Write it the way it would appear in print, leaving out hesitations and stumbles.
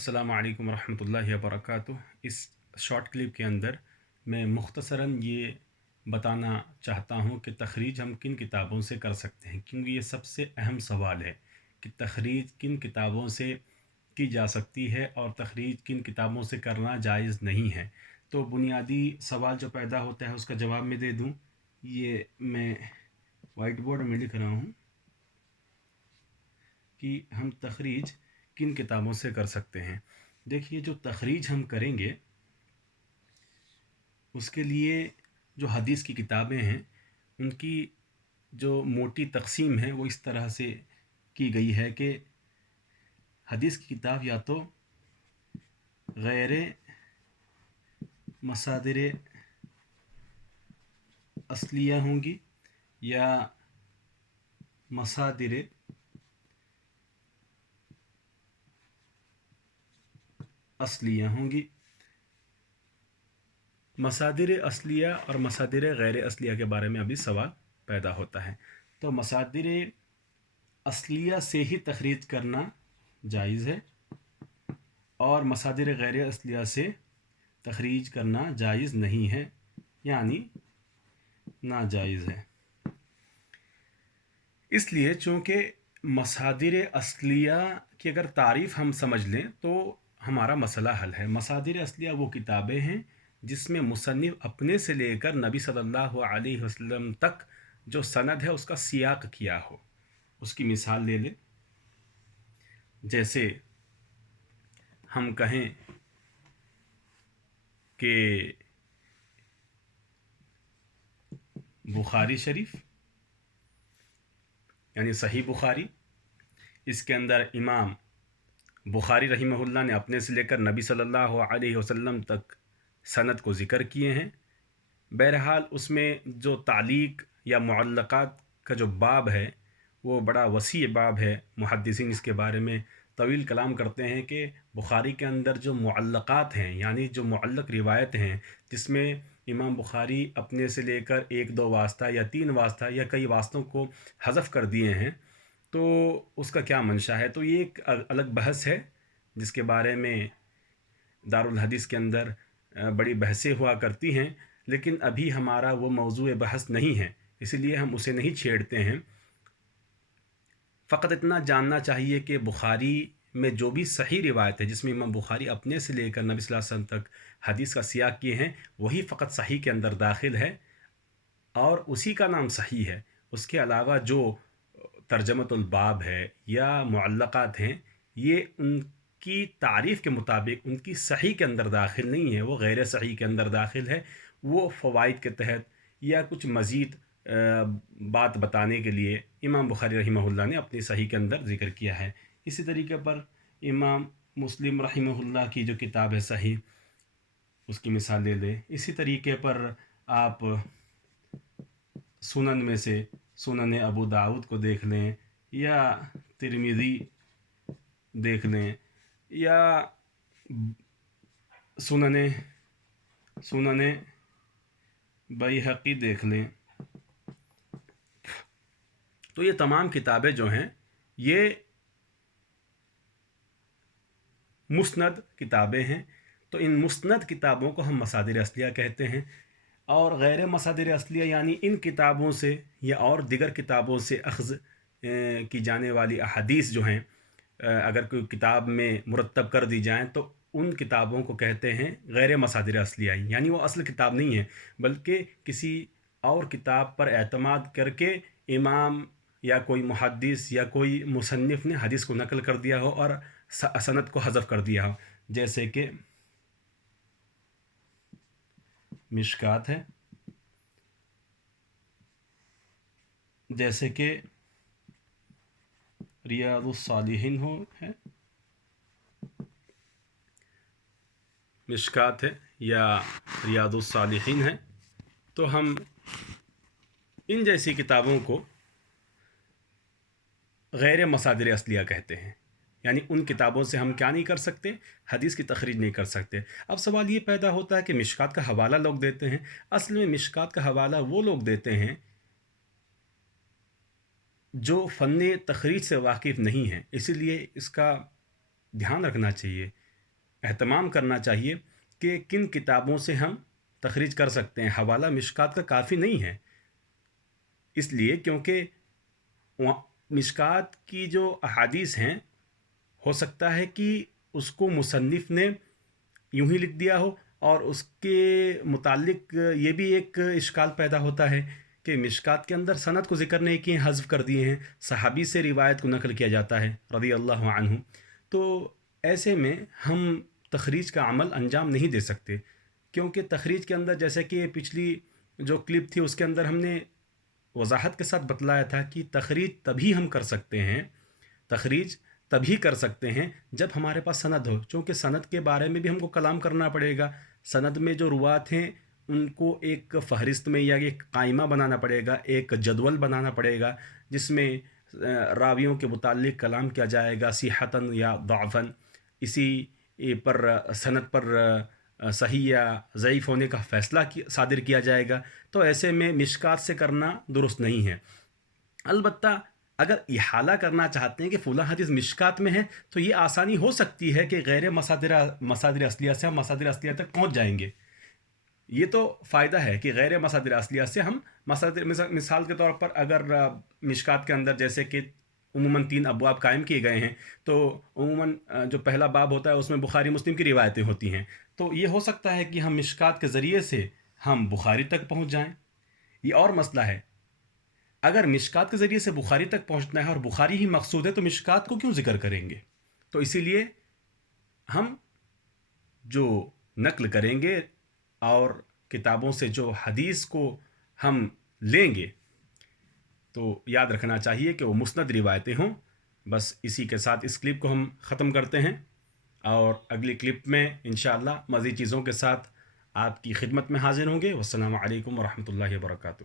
अस्सलामु अलैकुम वरहमतुल्लाहि वबरकातुह। इस शॉर्ट क्लिप के अंदर मैं मुख्तसरन ये बताना चाहता हूँ कि तखरीज हम किन किताबों से कर सकते हैं, क्योंकि ये सबसे अहम सवाल है कि तखरीज किन किताबों से की जा सकती है और तखरीज किन किताबों से करना जायज़ नहीं है। तो बुनियादी सवाल जो पैदा होता है उसका जवाब मैं दे दूँ। ये मैं वाइट बोर्ड में लिख रहा हूँ कि हम तखरीज किन किताबों से कर सकते हैं। देखिए, जो तखरीज हम करेंगे उसके लिए जो हदीस की किताबें हैं उनकी जो मोटी तकसीम है वो इस तरह से की गई है कि हदीस की किताब या तो गैर मसादिर असलिया होंगी या मसादिर असलिया होंगी। मसादिर असलिया और मसादिर गैर असलिया के बारे में अभी सवाल पैदा होता है। तो मसादिर असलिया से ही तखरीज करना जायज़ है और मसादिर गैर असलिया से तखरीज करना जायज़ नहीं है, यानी नाजायज़ है। इसलिए चूँकि मसादिर असलिया की अगर तारीफ़ हम समझ लें तो हमारा मसला हल है। मसादिर असलिया वो किताबें हैं जिसमें मुसन्निफ़ अपने से लेकर नबी सल्लल्लाहु अलैहि वसल्लम तक जो सनद है उसका सियाक़ किया हो। उसकी मिसाल ले लें, जैसे हम कहें कि बुखारी शरीफ यानी सही बुखारी, इसके अंदर इमाम बुखारी रहिमहुल्लाह ने अपने से लेकर नबी सल्लल्लाहु अलैहि वसल्लम तक सनद को ज़िक्र किए हैं। बहरहाल उसमें जो तालीक़ या मुअल्लक़ात का जो बाब है वो बड़ा वसी बाब है। मुहद्दिसीन इसके बारे में तवील कलाम करते हैं कि बुखारी के अंदर जो मुअल्लक़ात हैं यानी जो मुअल्लक़ रिवायत हैं जिसमें इमाम बुखारी अपने से लेकर एक दो वास्ता या तीन वास्ता या कई वास्तों को हज़फ़ कर दिए हैं, तो उसका क्या मंशा है। तो ये एक अलग बहस है जिसके बारे में दारुल हदीस के अंदर बड़ी बहसें हुआ करती हैं, लेकिन अभी हमारा वो मौज़ूए बहस नहीं है, इसीलिए हम उसे नहीं छेड़ते हैं। फ़कत इतना जानना चाहिए कि बुखारी में जो भी सही रिवायत है जिसमें इमाम बुखारी अपने से लेकर नबी सल्लल्लाहु अलैहि वसल्लम तक हदीस का सियाक़ किए हैं वही फ़कत सही के अंदर दाखिल है और उसी का नाम सही है। उसके अलावा जो तर्जमतुल बाब है या मुअल्लक़ात हैं ये उनकी तारीफ़ के मुताबिक उनकी सही के अंदर दाखिल नहीं है, वो गैर सही के अंदर दाखिल है। वो फ़वाइद के तहत या कुछ मज़ीद बात बताने के लिए इमाम बुखारी रहिमहुल्लाह ने अपनी सही के अंदर ज़िक्र किया है। इसी तरीके पर इमाम मुस्लिम रहिमहुल्लाह की जो किताब है सही, उसकी मिसाल ले लें। इसी तरीके पर आप सुनन में से सुनन अबू दाऊद को देख लें या तिरमिज़ी देख लें या सुनन सुनन बैहक़ी देख लें। तो ये तमाम किताबें जो हैं ये मुस्नद किताबें हैं। तो इन मुस्नद किताबों को हम मसादिर असलिया कहते हैं और गैर मसादिर असलिया यानी इन किताबों से या और दिगर किताबों से अख़ज़ की जाने वाली अहादीस जो हैं अगर कोई किताब में मुरतब कर दी जाएँ तो उन किताबों को कहते हैं गैर मसादिर असलिया, यानी वो असल किताब नहीं है बल्कि किसी और किताब पर एतमाद करके इमाम या कोई मुहद्दिस या कोई मुसन्निफ़ ने हदीस को नकल कर दिया हो और सनद को हज़फ कर दिया हो। जैसे कि मिशकात है, जैसे कि रियादुस्सालिहीन हो है, मिशकात है या रियादुस्सालिहीन है। तो हम इन जैसी किताबों को गैर मसादिर असलिया कहते हैं, यानी उन किताबों से हम क्या नहीं कर सकते, हदीस की तखरीज नहीं कर सकते। अब सवाल ये पैदा होता है कि मिशकात का हवाला लोग देते हैं। असल में मिशकात का हवाला वो लोग देते हैं जो फ़न तखरीज से वाकिफ़ नहीं हैं, इसीलिए इसका ध्यान रखना चाहिए اہتمام کرنا چاہیے کہ کن کتابوں سے ہم تخریج کر سکتے ہیں۔ حوالہ مشکات کا کافی نہیں ہے، اس لیے کیونکہ مشکات کی جو احادیث ہیں ہو سکتا ہے کہ اس کو مصنف نے یوں ہی لکھ دیا ہو، اور اس کے متعلق یہ بھی ایک اشکال پیدا ہوتا ہے کہ مشکات کے اندر سند کو ذکر نہیں کیے، حذف کر دیے ہیں، صحابی سے روایت کو نقل کیا جاتا ہے رضی اللہ عنہ، تو ایسے میں ہم تخریج کا عمل انجام نہیں دے سکتے، کیونکہ تخریج کے اندر جیسے کہ پچھلی جو کلپ تھی اس کے اندر ہم نے وضاحت کے ساتھ بتلایا تھا کہ تخریج تبھی ہم کر سکتے ہیں، تخریج تبھی کر سکتے ہیں جب ہمارے پاس سند ہو، چونکہ سند کے بارے میں بھی ہم کو کلام کرنا پڑے گا، سند میں جو روات ہیں ان کو ایک فہرست میں یا ایک قائمہ بنانا پڑے گا، ایک جدول بنانا پڑے گا جس میں راویوں کے متعلق کلام کیا جائے گا صحتاً یا ضعفاً، اسی پر سند پر صحیح یا ضعیف ہونے کا فیصلہ صادر کیا جائے گا، تو ایسے میں مشکات سے کرنا درست نہیں ہے۔ البتہ اگر احالہ کرنا چاہتے ہیں کہ فلاں حدیث مشکات میں ہے تو یہ آسانی ہو سکتی ہے کہ غیر مصادر اصلیہ سے ہم مصادر اصلیہ تک پہنچ جائیں گے، یہ تو فائدہ ہے کہ غیر مصادر اصلیہ سے ہم مصادر، مثال کے طور پر اگر مشکات کے اندر جیسے کہ عموماً 3 ابواب قائم کیے گئے ہیں، تو عموماً جو پہلا باب ہوتا ہے اس میں بخاری مسلم کی روایتیں ہوتی ہیں، تو یہ ہو سکتا ہے کہ ہم مشکات کے ذریعے سے ہم بخاری تک پہنچ جائیں۔ یہ اور مسئلہ ہے، اگر مشکات کے ذریعے سے بخاری تک پہنچنا ہے اور بخاری ہی مقصود ہے تو مشکات کو کیوں ذکر کریں گے؟ تو اسی لیے ہم جو نقل کریں گے اور کتابوں سے جو حدیث کو ہم لیں گے تو یاد رکھنا چاہیے کہ وہ مسند روایتیں ہوں۔ بس اسی کے ساتھ اس کلپ کو ہم ختم کرتے ہیں، اور اگلی کلپ میں انشاءاللہ مزید چیزوں کے ساتھ آپ کی خدمت میں حاضر ہوں گے۔ والسلام علیکم ورحمۃ اللہ وبرکاتہ۔